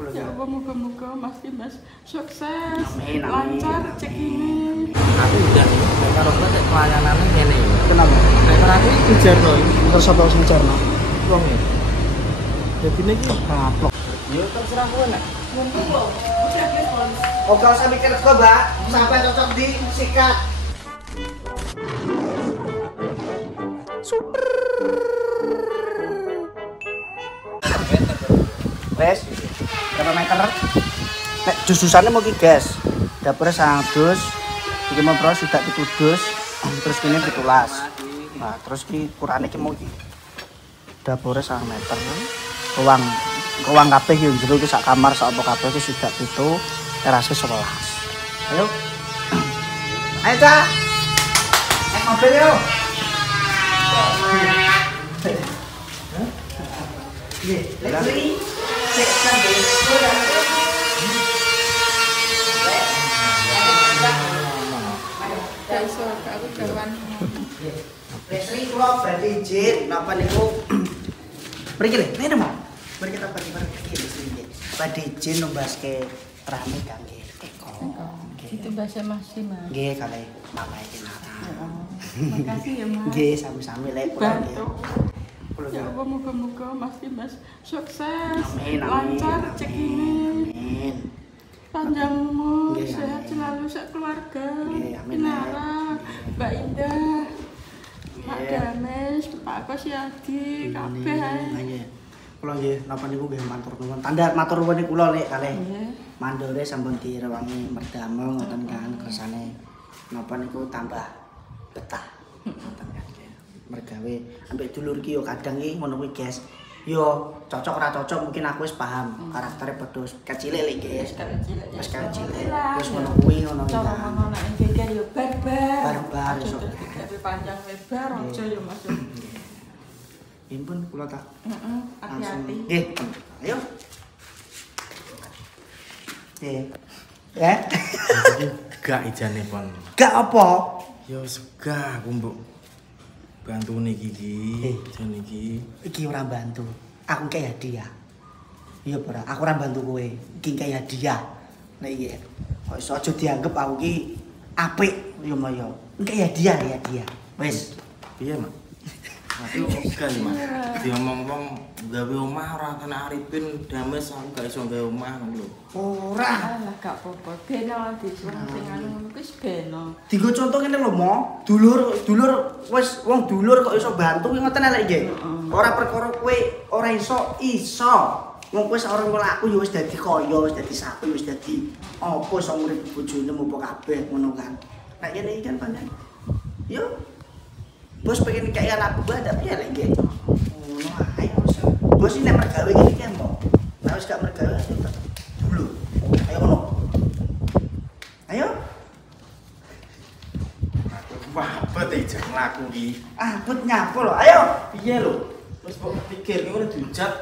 Ya Allah, moga-moga Mas Dimas sukses, Amin, amin, lancar cek ini. Aku udah karo kowe cek pelayanane ngene iki. Kenapa? Nek ora aku dijarno iki. Terus apa sing carno? Wong iki. Dadine iki Kaplok. ya terserah kowe nek. Oh, gak usah mikir kok, Mbak. Sampai cocok di sikat. Super. Wes, berapa meter? Nek dus-dusannya mau ki, guys. Dapurnya sang dus. Iki mau bro sudah ditudus. Terus kini ditulas. Nah, terus ki kurangnya ki mau ki. Dapurnya sang meter. Ruang kabeh yo jero ki sak kamar sak apa kabeh ki sudah itu. Terasnya 11. Ayo. Ayo, Cak. Naik mobil yuk. Iya, letri. Cek sambil kurang. Iso aku jawan. Letri kula badhe izin napa niku. Mriki le, rene mau. Mari kita bagi-bagi iki listri. Badhe izin nombaske rame kangge Eko. Itu bahasa Mas Dimas. Nggih, kalih mama iki nata. Makasih ya, Mas. Nggih, sami-sami lek kula nggih. Bantu. Ya Allah, moga-moga Mas Dimas sukses, Amin, amin, lancar cek ini. Amin. Panjang umur, Nggih, sehat amin. selalu sak keluarga. Nggih, amin, Nara, Mbak Indah, Pak Nggih. Dames, Pak Kosyadi, kabeh ae. Nggih. Kula nggih napa niku nggih matur nuwun. Tanda matur nuwun kula nek kalih Nggih. mandore sampun direwangi merdamel ngoten kan kersane napa niku tambah betah. Ngoten kan nggih. Mergawe ambek dulur ki yo kadang iki ngono kuwi, guys. Yo cocok ora cocok mungkin aku wis paham karaktere padha kecil lek guys. Wis kecil. Wis ngono kuwi ngono iki. Cara ngono nek geger yo barbar. Barbar, iso. Tapi panjang lebar aja yo Mas. Impun kula tak Heeh, langsung. hati-hati. Nggih. Ayo. Nggih. Ya. Gak ijane pon. Gak apa? Ya sega aku mbok bantu niki iki. Jan iki. Iki ora bantu. Aku kayak hadiah. Iya, Bro. Aku ora bantu kowe. Iki kayak hadiah. Nek iki kok iso aja dianggep aku ki apik yo maya. Kayak hadiah ya dia. Wis. Piye, Mak? Aku sega iki, Mas. Diomong-omong gawe omah ora kena Arifin Dames aku gak iso gawe omah ngono lho. Ora. Alah gak apa-apa. Beno disuruh sing anu wis beno. Digo contoh ngene lho, Mo. Dulur wis wong dulur kok iso bantu ki ngoten elek nggih. Ora perkara kowe ora iso. Wong kowe sak orang aku ya wis dadi kaya, wis dadi sapi, wis dadi apa iso ngurip bojone apa kabeh ngono kan. Nek kene iki kan pancen. Yo. Bos pengen kayak anak buah tapi ya lagi. Ngono ae bos. Bos ini mergawe gini kan, Mo. Nek wis gak mergawe tetep dulu. Ayo ngono. Ayo. Wah, apa jeng laku iki? Ah, but nyapo lho. Ayo. Piye lho? Wis kok pikir ki ora diujat.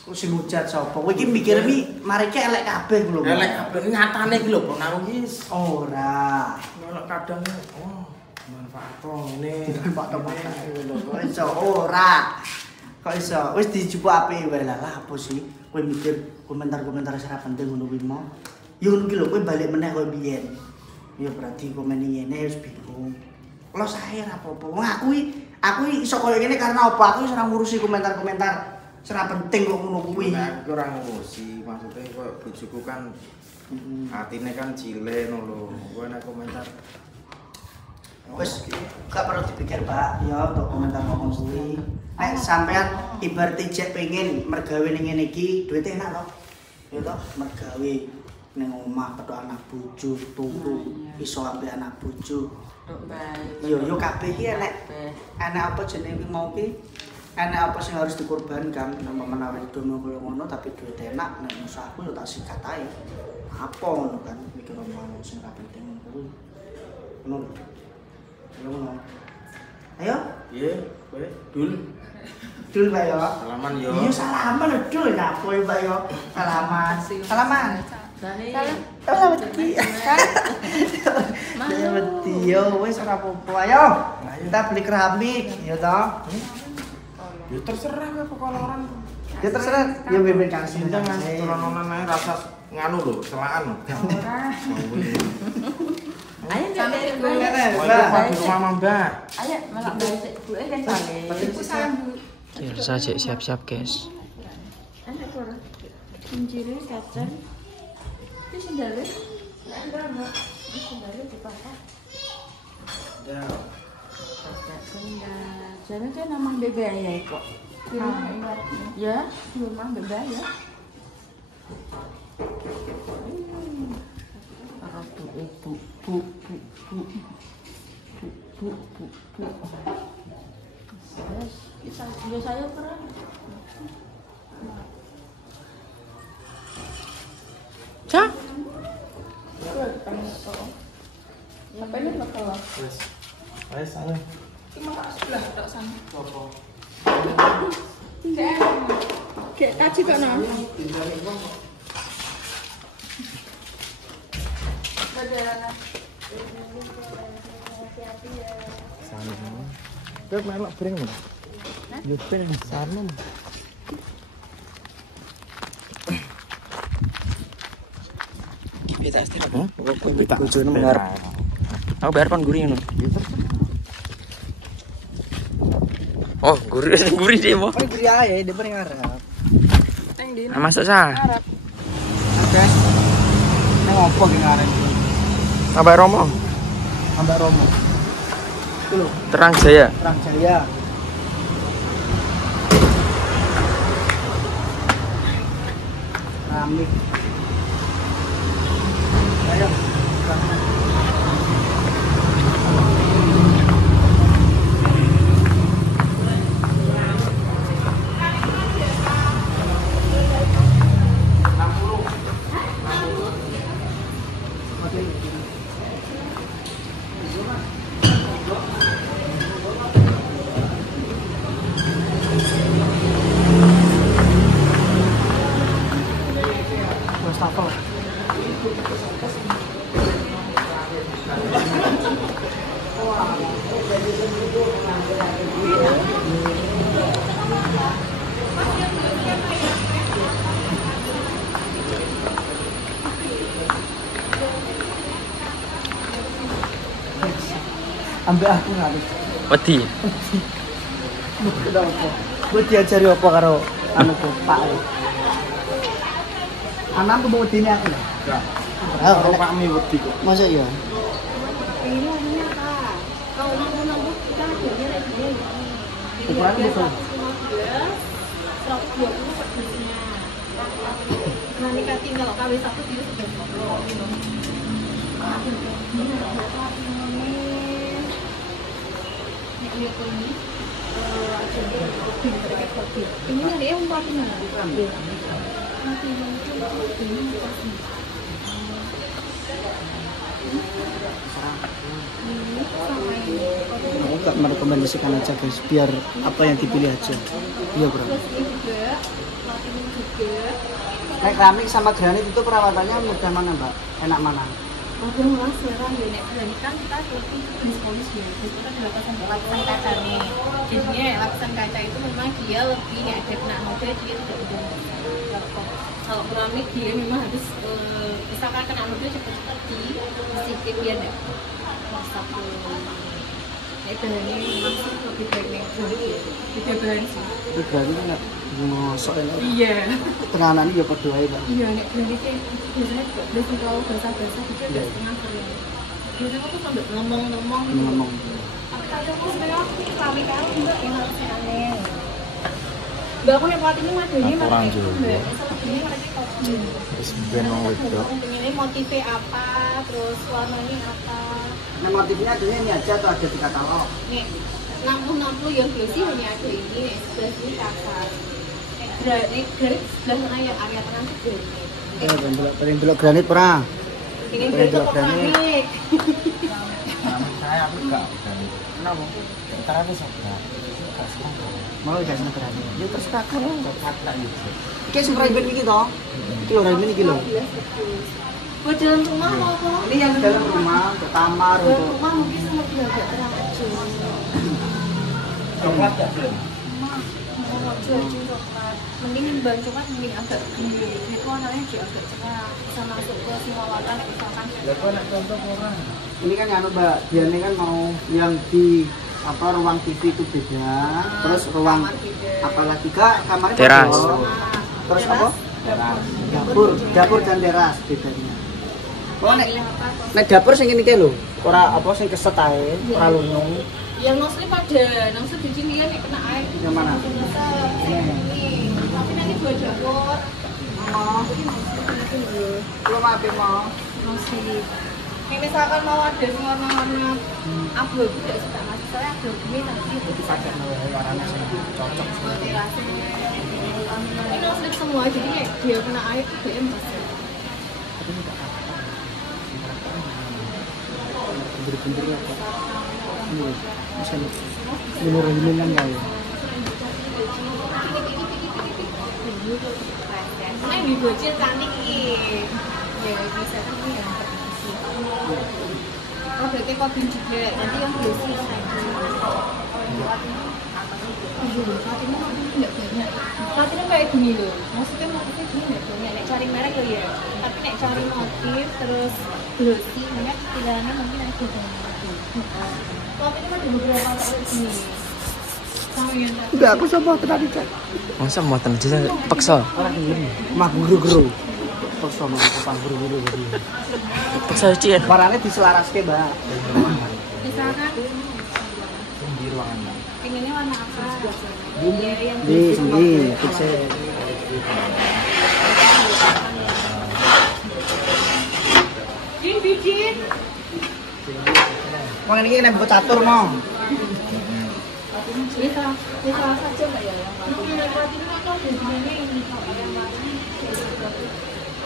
Kok sing hujat sapa? Kowe iki mikir mi mareke elek kabeh lho. Elek kabeh nyatane iki lho, Pon aku iki Ora. nek kadang oh manfaat ngene. Pak-pak ngono. Kok iso ora. Kok iso? Wis dijupuk apik wae lah. Lah apa sih? Kowe mikir komentar-komentar ora penting ngono kuwi mau. Yo ngono ki lho kowe balik meneh kowe biyen. Ya berarti komen ngene wis bingung. Lo saya apa-apa. Wong aku iso koyo ngene karena apa? Aku iso ora ngurusi komentar-komentar. Ora penting kok ngono kuwi. Nah, aku ora ngurusi, maksudnya koyo bojoku kan atine kan cilik ngono lho. Kowe nek komentar Wes gak perlu dipikir, Pak. Ya untuk komentar ngomong kuwi. Nek sampean ibarat cek pengen mergawe ning ngene iki, duwite enak to. Ya to, mergawe ning omah pedhok anak bojo, turu, iso ambek anak bojo. Tok bae. Yo kabeh iki enek apa jenenge mau ki? Enek apa sing harus dikorbankan nama menawa dono koyo ngono tapi duit enak nek musuh aku yo tak sikat ae. Apa ngono kan mikir omong sing ora penting kuwi. Ngono. Ngono. Ayo. piye kowe dul Dul Mbak yo. salaman yo. Iya salaman lho Dul nyapo Mbak yo. Salaman. Salaman. Salam. Selamat pagi. Selamat pagi yo wis ora apa-apa ayo. Kita beli keramik yo toh. Ya terserah kowe kok orang. Ya terserah, ya bimbing kasih. Cinta kan turunan ae rasa nganu lho, celaan lho. Ora. Ayo sampe Di rumah Mbak. Ayo malah balik gue kan balik. Kirsa cek siap-siap guys. Anak ora. Injire kacang. Iki sendale. Enggak. Iki sendale dipakai. Ya. Jadi kan nama bebe ya kok. Ya, rumah bebe ya. Ya saya pernah. Cak. Apa ini bakal? Wes ayo. Cuma tak sebelah tok sana. Kayak kaji kok nah. Terus melok bring lho. Yo ben sarno. Kita asli apa? Kita bojone mengarep. Aku bayar kon gurih ngono. Oh, gurih deh mo. Paling gurih ae, dia paling ngarep. Nah, masuk sah. Oke. Nang opo ki ngarep? Tambah Romo. Ambak Romo. Itu lho, Terang Jaya. Terang Jaya. Ramik. Ayo. Wastafel. Ambek aku harus. Wedi. Kenapa? Gue diajari apa karo anakku Pak. Anakku mau dini aku. Enggak. Oh, Kalau Pak Mi wedi kok. masa iya? Ukurannya betul. Nanti kating kalau KW 1 dia sudah gitu. Ini ada yang empatnya. Aku gak merekomendasikan aja guys, biar apa yang dipilih aja. Iya bro. Naik keramik sama granit itu perawatannya mudah mana mbak? Enak mana? Ada mas sekarang ya nek granit kan kita lebih diskonis ya. Itu kan lapisan kaca nih. Jadinya lapisan kaca itu memang dia lebih ada kena noda dia tidak mudah. Kalau keramik dia memang harus misalkan kena noda cepat-cepat disikip ya nek. Masak bahannya memang sih lebih baik nek granit. Beda bahan sih. Itu granit nggak ngosok enak. Iya. Tenanan ya berdoa ya mbak. Iya nek granitnya biasanya biasanya kalau basah-basah itu udah setengah kering. Biasanya tuh sampai ngomong-ngomong. Ngomong. Ada mas memang kami kali mbak yang harus aneh. Mbak aku yang pelatih ini madanya Kurang mereka juga. mbak. Selebihnya mereka kopi. Wis ben wong wedok. Ini motifnya apa, terus warnanya apa. Nah motifnya adanya ini aja atau ada di katalog? Nih 60-60 yang glossy hanya ada ini, nih sebelah sini kasar. Nih granit sebelah sana yang area tengah itu granit. Paling belok granit pernah. Ini granit kok keramik. Saya aku enggak. Kenapa? Entar aku sebelah. Mau gak seneng granit? Ya terus kakak kata gitu. Iki sing private iki toh? Iki lho Raibin iki lho. Buat dalam rumah mau apa? Ini yang dalam rumah, untuk kamar, Dalam untuk rumah mungkin lebih agak terang kecil. Coklat ya? Jual coklat. Mending bang coklat mending agak gede. Itu warnanya dia agak cerah. Bisa masuk ke semua warna misalkan. Lah kok nek contoh orang. Ini kan anu Mbak, dia ini kan mau yang di apa ruang TV itu beda, terus ruang Kamar beda. apalagi kak kamarnya Teras. beda. Terus apa? Dapur dan teras bedanya. Oh nek Pilih apa? nek dapur sing ngene iki lho, ora apa sing keset ae, ora lunyu. Yang nosli pada nongsu di sini kan nek kena air. Yang mana? Ini. Tapi nanti dua dapur. Oh, Jadi nosli itu loh. belum apa mau. Nosli. Ini misalkan mau ada yang warna-warna abu-abu tidak suka masuk soalnya abu-abu ini nanti Jadi pakai warna sing cocok. terasnya. Ini nosli semua jadi nek dia kena air itu dia masuk. Bener-bener apa? Ini misalnya bener-bener kayak. Nah, yang dibocil cantik nih. Ya, bisa ini yang terisi. Oh, berarti kopi juga. Nanti yang bersih Fatima enggak banyak. Fatima kayak gini loh. Maksudnya motifnya gini enggak banyak. Nek cari merek loh ya. Tapi nek cari motif terus glossy banyak pilihannya mungkin ada banyak. Tapi ini ada beberapa kayak gini. Sama yang tadi. Udah aku coba tadi cek. Masa muatan aja paksa. Orang ini mah guru-guru. Terus sama apa guru-guru jadi. Paksa cian. Warnanya diselaraske, Mbak. Misalkan Di ruangan. pengennya warna apa? Ya, yang Di sini pixel. Jin. Mau ini nek catur mau. Bisa saja nggak ya? Fatima itu harganya ini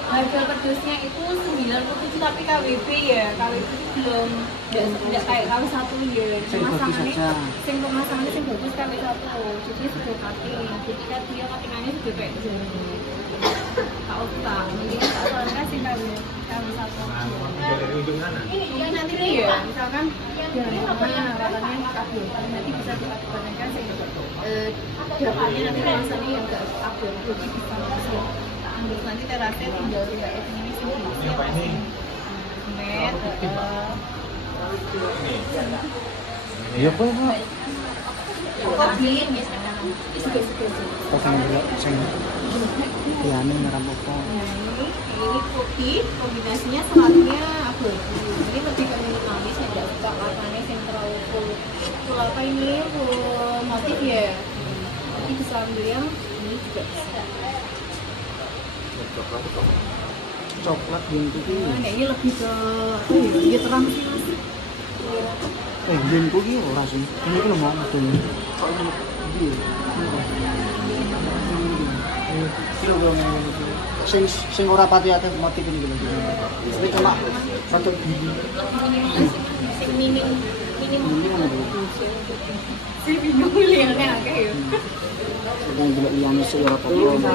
harga pedusnya itu 97 tapi KWB ya. KWB itu belum tidak kayak KW1 ya. Sing bagus saja. Pemasangannya sing bagus KW1. Jadi sudah cutting. Jadi kan dia cuttingannya sudah kayak gini. Kak Okta, mending tak soalnya sih KW1 ini nanti nih ya, misalkan katanya kabel, nanti bisa digunakan dapurnya nanti rasanya yang enggak kabel, jadi bisa langsung ambil nanti terasnya tinggal ini sih net Iya kok. kopi misalnya itu Kok sing liyane ngeram apa? ini kopi kombinasinya selatnya abu-abu ini lebih ke minimalis ya tidak suka warnanya yang terlalu full apa ini full motif ya tapi bisa ambil yang ini juga bisa Coklat bintu ki. nah ini lebih ke apa ya lebih terang sih mas Bintu ki ora sih. Ini ki lho mau ngedol. Kok ini iki. Iki lho ngene iki. Sing ora pati akeh motif ini lho. Ini cuma satu biji. minim Ini ngono lho. sih bingung lihatnya agak ya Sedang delok liyane sik ora apa-apa.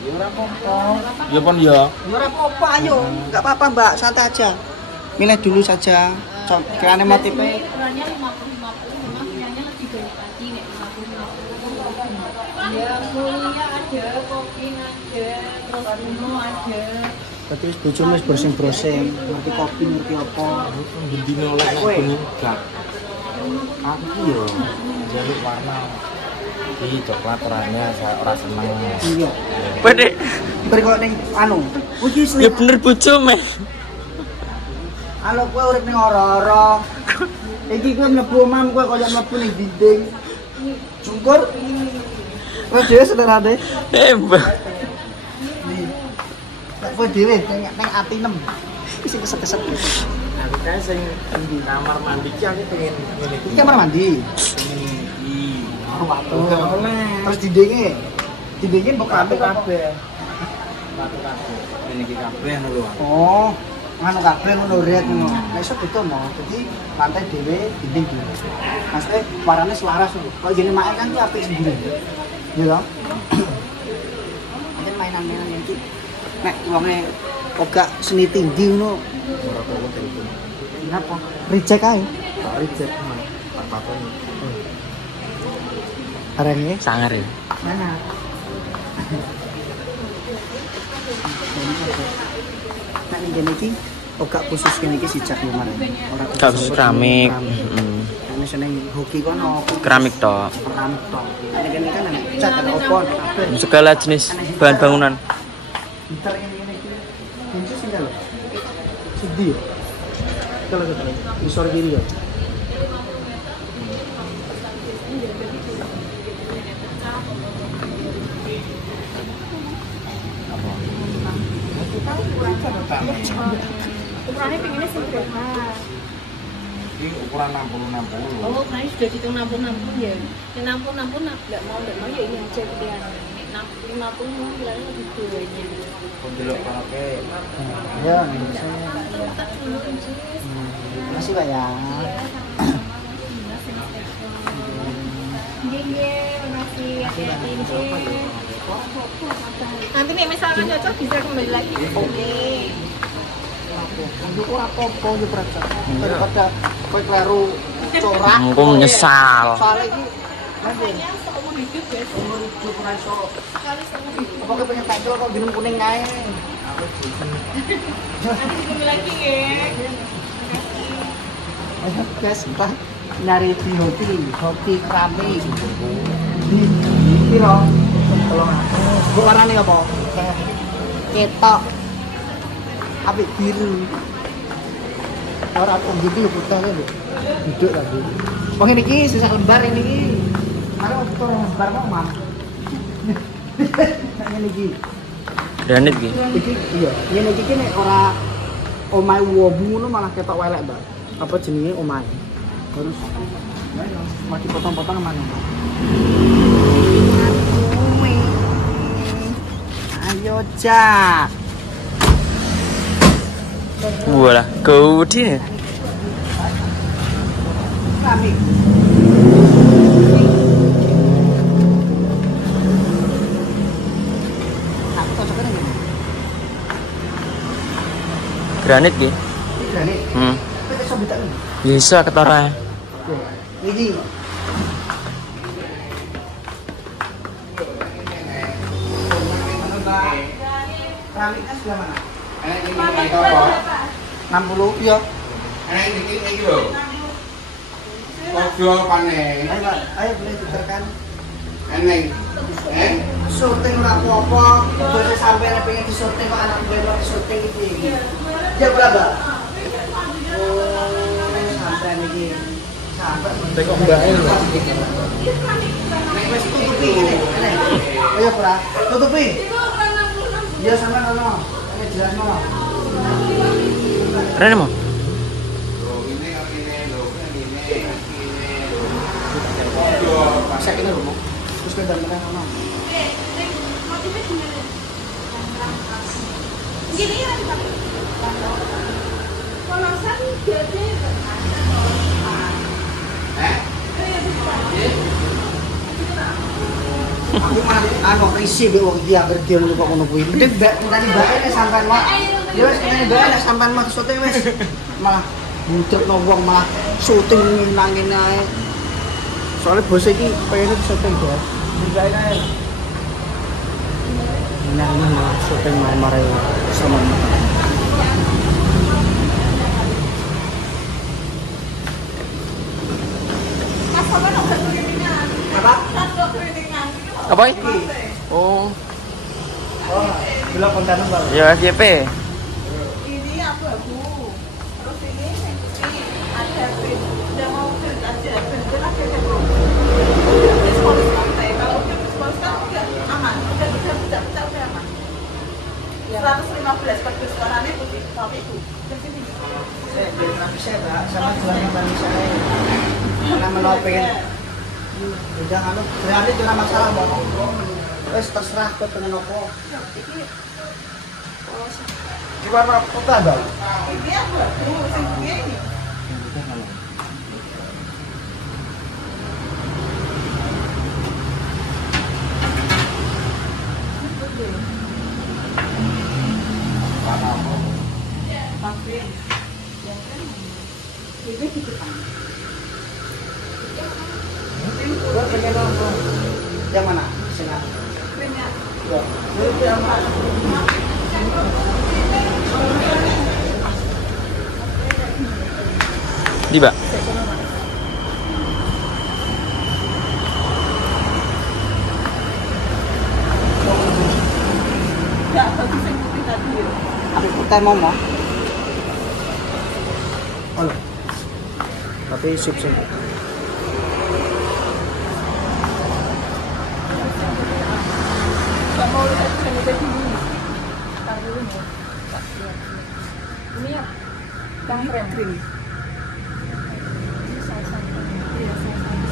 Ya ora apa-apa. Ya pon ya. Ora apa-apa ayo, enggak apa-apa Mbak, santai aja. Milih dulu saja. Kirane motifnya ukurannya 50-50 memang pilihannya lebih banyak lagi nih 50-50 ya mulia ada kopi ada terus uno ada berarti wis bojone wis browsing-browsing, ngerti kopi ngerti apa. Bendino lek nek bengi gak. Aku yo jaluk warna di coklat orangnya saya ora seneng. Iya. Pede. Beri kok ning anu. Iki Ya selip. bener bojo meh. Halo kowe urip ning ora-ora. Iki kowe mlebu omahmu kowe koyo mlebu ning dinding. Jungkur. Kowe dhewe selerane. Mbak. Kowe dhewe ning ati nem. Iki sing keset-keset. Aku kae sing di kamar mandi ki aku pengen ngene iki. Iki kamar mandi. Pengen iki. Enggak oleh. Terus dindinge. Dindinge mbok Kabeh kabeh. kabeh. Kabeh. Ini iki kabeh ngono lho. Oh, ngono kabeh ngono riat ngono. Nek iso beda mo. Dadi lantai dhewe, dinding dhewe. Maksudnya warnane selaras lho. Kalau gini main kan tuh apik sendiri. Iya toh? Ada mainan-mainan iki. Nek wonge ogak seni tinggi ngono. Ora tau telepon. Kenapa? Reject ae. Tak reject mah. Tak patoni. Arane sangar ya. mana? Nah ini gini ki, gak khusus gini ki sijak kemarin. Gak khusus keramik. Ini seneng hoki kono. Keramik toh. Keramik toh. Ini gini kan ada cat ada opon. Segala jenis bahan bangunan. Ntar ini ki, kunci sih loh. Sedih. Kalau kita di sore kiri ya. Ukurannya pengennya sempurna. Ini ukuran 60-60. Oh, ukurannya sudah dihitung 60-60 ya. Yang 60-60 nggak mau ya ini aja pilihan. 50 mau bilangnya lebih banyak. Penjelok pakai. Ya, masih Pak ya. Makasih, hati-hati. Nanti nih misalkan cocok bisa kembali lagi. Oke. Aku apa-apa yo perasa. Daripada kowe kleru corak. Aku menyesal. Soalnya iki nanti Seumur hidup ya. umur hidup ora iso. Sekali seumur hidup. Apa pengen pencil kok ginung kuning kae. Nanti kembali lagi ya. Ayo guys, kita nyari di hoki keramik. Iki lho. Tolong aku. Bu warnane apa? Ketok. Apik biru. Ora aku gitu lho putih lho. Duduk tadi. Oh ini ki sisa lembar ini ki. Mari foto lembar kok, Mam. Ini iki. Granit iki. Iki iya, ngene iki ki nek ora omahe wong ngono malah ketok welek, Mbak. Apa jenenge omahe? Terus mati potong-potong mana? Ayo, Cak. Walah, gede nih. Kami. Aku cocoknya ngene. Granit iki. Granit. Kita coba tak nih. Bisa ketara. Ini. Keramiknya sebelah mana? Ini apa? 60 ya. Ini lho. Ojo panen. Ayo, Pak. Ayo boleh diterkan. Eneng. Syuting ora apa-apa. Bose sampeyan pengen disyuting kok anak gue mau syuting iki. Ya berapa? Oh, sampeyan iki. Sampai Tekok mbake lho. nek wis tutupi ngene. Ayo, Pra. Tutupi. Ya sampeyan ono. Ayo jelasno. Rene mau. Bisa kene lho, terus ke dalam ono. Gini ya. Polosan jadi Aku anu isi be wong iki anggere dia kok ngono kuwi. Ndek mbak tadi mbake sampean mah. Ya wis kene mbake sampean mah syuting wis. Malah buntutno wong malah syuting nangin ae. Soalnya bos iki pengen syuting ya. Mbake ae. Nah, ini malah syuting mare sama. Mas apa dong keritingan? Apa? Satu keritingan. Apa iki? Oh, Oh, belok konten Mbak. ya FYP. Ini abu-abu. Terus ini ada udah mau aja. Jelas ya bro. Ini polis pantai. Kalau polis kan udah aman. Udah udah aman. 115 per suaranya putih. Tapi itu. Saya biar bisa Mbak sama jualan bani saya. Karena menolak pengen udah anu berarti itu masalah Mbak. Wes terserah kok pengen opo. Di warna putih Mbak. Ini abu-abu. Ini. Gue pengen opo. Di, Mbak. Ya, bagus yang putih tadi ya. Apa putih momo? Oh, lho. Tapi sup sih. Gak mau lihat yang putih dulu. Tar dulu nih. Tak lihat. Ini ya, yang krim. Ini saus-saus. Iya, saus-saus.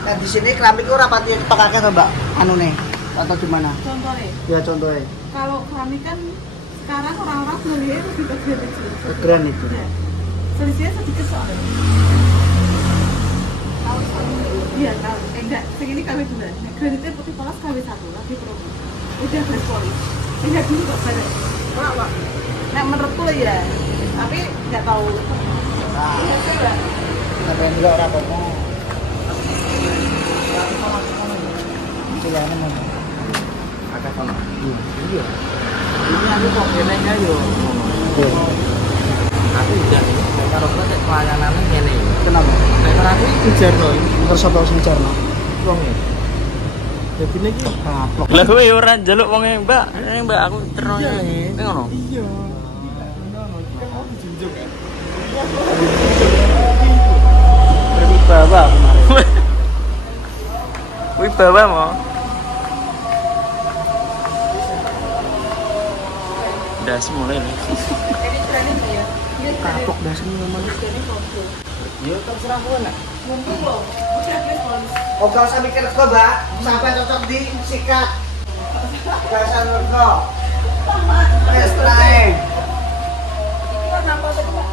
Nah, di sini keramik ora pati pakake to, Mbak? Anu nih, atau gimana? Contohnya, Ya contohnya. kalau keramik kan sekarang orang-orang melihat lebih ke granit sih. Granit itu. Ya. Selisihnya sedikit soalnya. Kalau iya, kalau enggak, segini KW 2. Nah, granitnya putih polos KW 1 lagi promo. Udah glass polish. Enggak dulu kok pada. Pak. Nah, menurutku ya. Tapi enggak tahu. Nah, Iya sih, Mbak. sampai juga ora apa-apa. Cilane momo. Akeh kono. Iya. Ini aku kok kene ya yo. Aku udah karo kok pelayanane ngene. Kenapa? Nek ora aku dijarno. Terus apa sing carno? Wong e. Dadi niki Kaplok. Lah kowe ya ora njaluk wonge, Mbak. Mbak aku terno ya. Ngono. Iya. Kan mau dijunjung kan. Berwibawa kemarin. Wih, bawa mau. Udah mulai nih. Ini granit ya. Ini Kapok dah sini memang. Ini foto. Ya terserah kowe nek. Mumpung loh. Udah glass polish. Oh, gak usah mikir kok, Mbak. Sampai cocok di sikat. Gak usah nurko. Wes tae. Itu warna apa tuh, Mbak?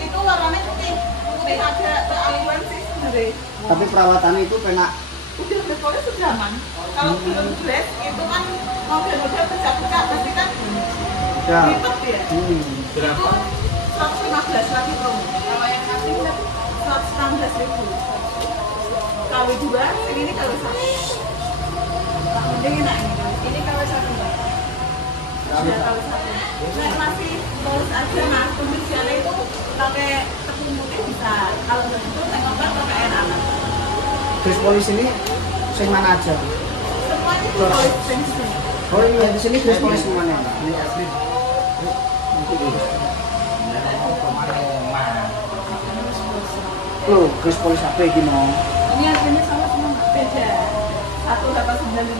Itu warnanya putih. Putih agak kealian sih sebenarnya. Tapi perawatan itu penak. Udah glass polish sudah aman. Kalau belum glass itu kan model-model pecah-pecah pasti kan Ya. ribet ya. Berapa? Itu 115 lagi promo. Kalau yang asli kan 116.000. KW 2, ini KW 1. Mending enak ini. Ini KW 1, Mbak. Sudah KW 1. Nah, masih lurus aja Mas. Pembersihannya itu pakai tepung putih bisa. Kalau nggak itu obat pakai air hangat. Kris polis ini sing mana aja? Semuanya itu polis bensin. Oh iya, di sini kris polis mana? Ini asli. Loh, kris polis apa iki mau? Ini harganya sama semua Mbak. Beda. 189.500,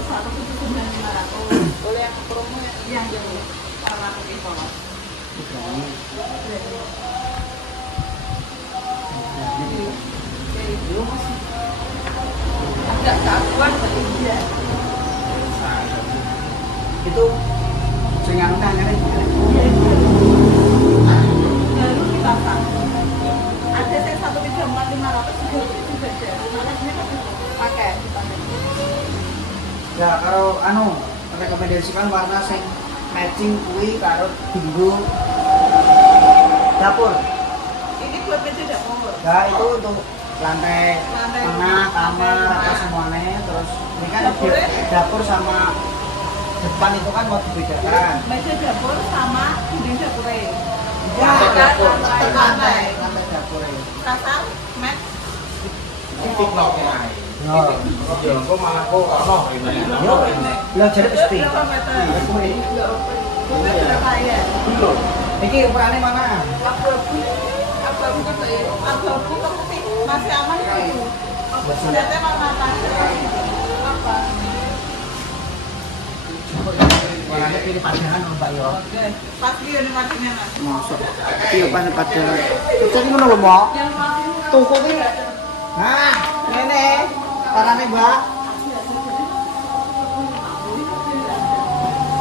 179.500. Boleh yang promo yang warna putih polos. Agak kakuan tapi iya. Itu sing anu tangane Baru dipasang. Ada yang 134.500 juga itu beda. Makanya ini pakai dipakai. ya karo anu rekomendasikan warna sing matching kuwi karo binggo dapur. Ini buat meja dapur. Ya itu untuk lantai tengah, kamar, apa semuanya. Terus ini kan Dapurnya? dapur sama depan itu kan mau dibedakan. Meja dapur sama dinding dapurnya. Ya, dapur, Lantai. lantai dapur. Kasar, mat. Tik nok ae. Yo, Ya engko malah kok ono ini. yo, lo jadi pasti. Berapa meter? Bukan berapa ya? Iki ukurannya mana? Abu-abu. Abu-abu kan tuh ya. Abu-abu kan putih. Masih aman itu. Lihatnya warna apa? Warnanya pilih pajangan Mbak yo. Pas dia nih matinya Mas. Masuk. Iya pas pajangan. Jadi ngono lho, Mbak. Yang mati Tuku ki. Nah, ngene. Warnanya, Mbak.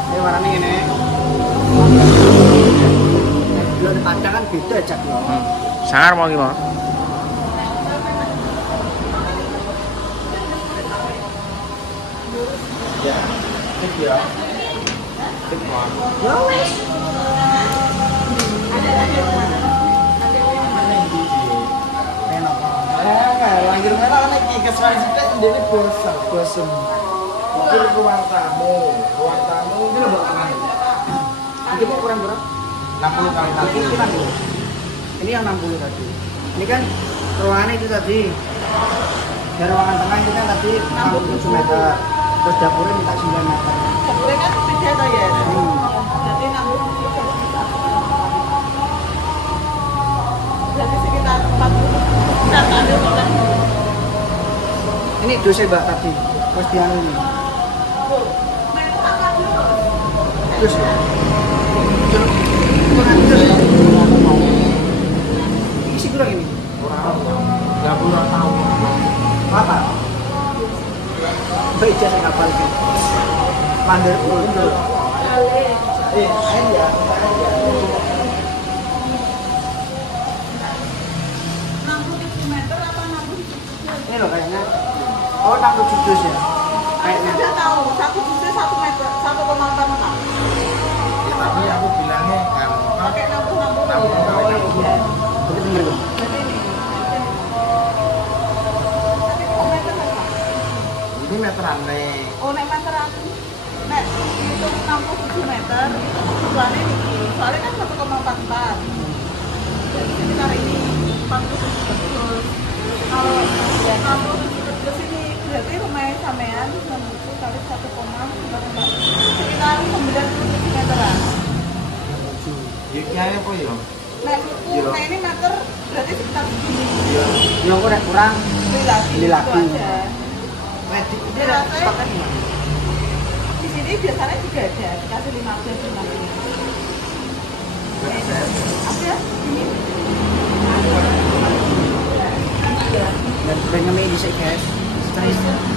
Ini warnanya ngene. Kalau di Padang kan beda aja lho. Sangar mau gimana? Ya. Tik ya. Tik mah. Ya wis. Enak. Lanjut mana iki? kesuai sithik ndene bosen. Iki ruang tamu. Ini lho Mbak kurang. Ini kok kurang berapa? 60 kali Ini kita dulu. Ini yang 60 tadi. Ini kan ruangannya itu tadi. Dan ruangan tengah itu kan tadi 67 meter. Terus dapurnya minta 9 meter. Dapurnya kan beda tuh ya. Jadi 60 berarti sekitar 40. Kita ambil kan. Ini dosnya Mbak tadi. Terus dia ini. Terus ya. Kurang terus. Isi kurang ini. Ya kurang tahu. Apa? Baik saya kapal ke. Mandor dulu. Air ya. 67 meter apa 60? Ini loh kayaknya. Oh 67 dus ya. Kayaknya. Saya tahu, satu juznya 1 meter, 1,4 meter. Ya tapi aku bilangnya kan Pakai 60. Oh iya. Itu bener loh. Berarti ini. Tapi kok meter berapa? ini meteran nih. Oh, nek meteran. Nek itu 67 meter, itu kebutuhannya ini. Soalnya kan 1,44. Jadi sekitar ini 47 terus. Kalau 47 terus ini berarti rumah sampean 60 kali 1,4 sekitar 97 meteran. Ya kira apa ya? Nah, ini meter berarti sekitar segini. Yang kurang Beli lagi. Beli lagi. Itu aja. Wedik itu Ya, ada saya- stoknya di mana? Di sini biasanya juga ada dikasih 15. Ada ini. Dan pengen di sini guys. Stress.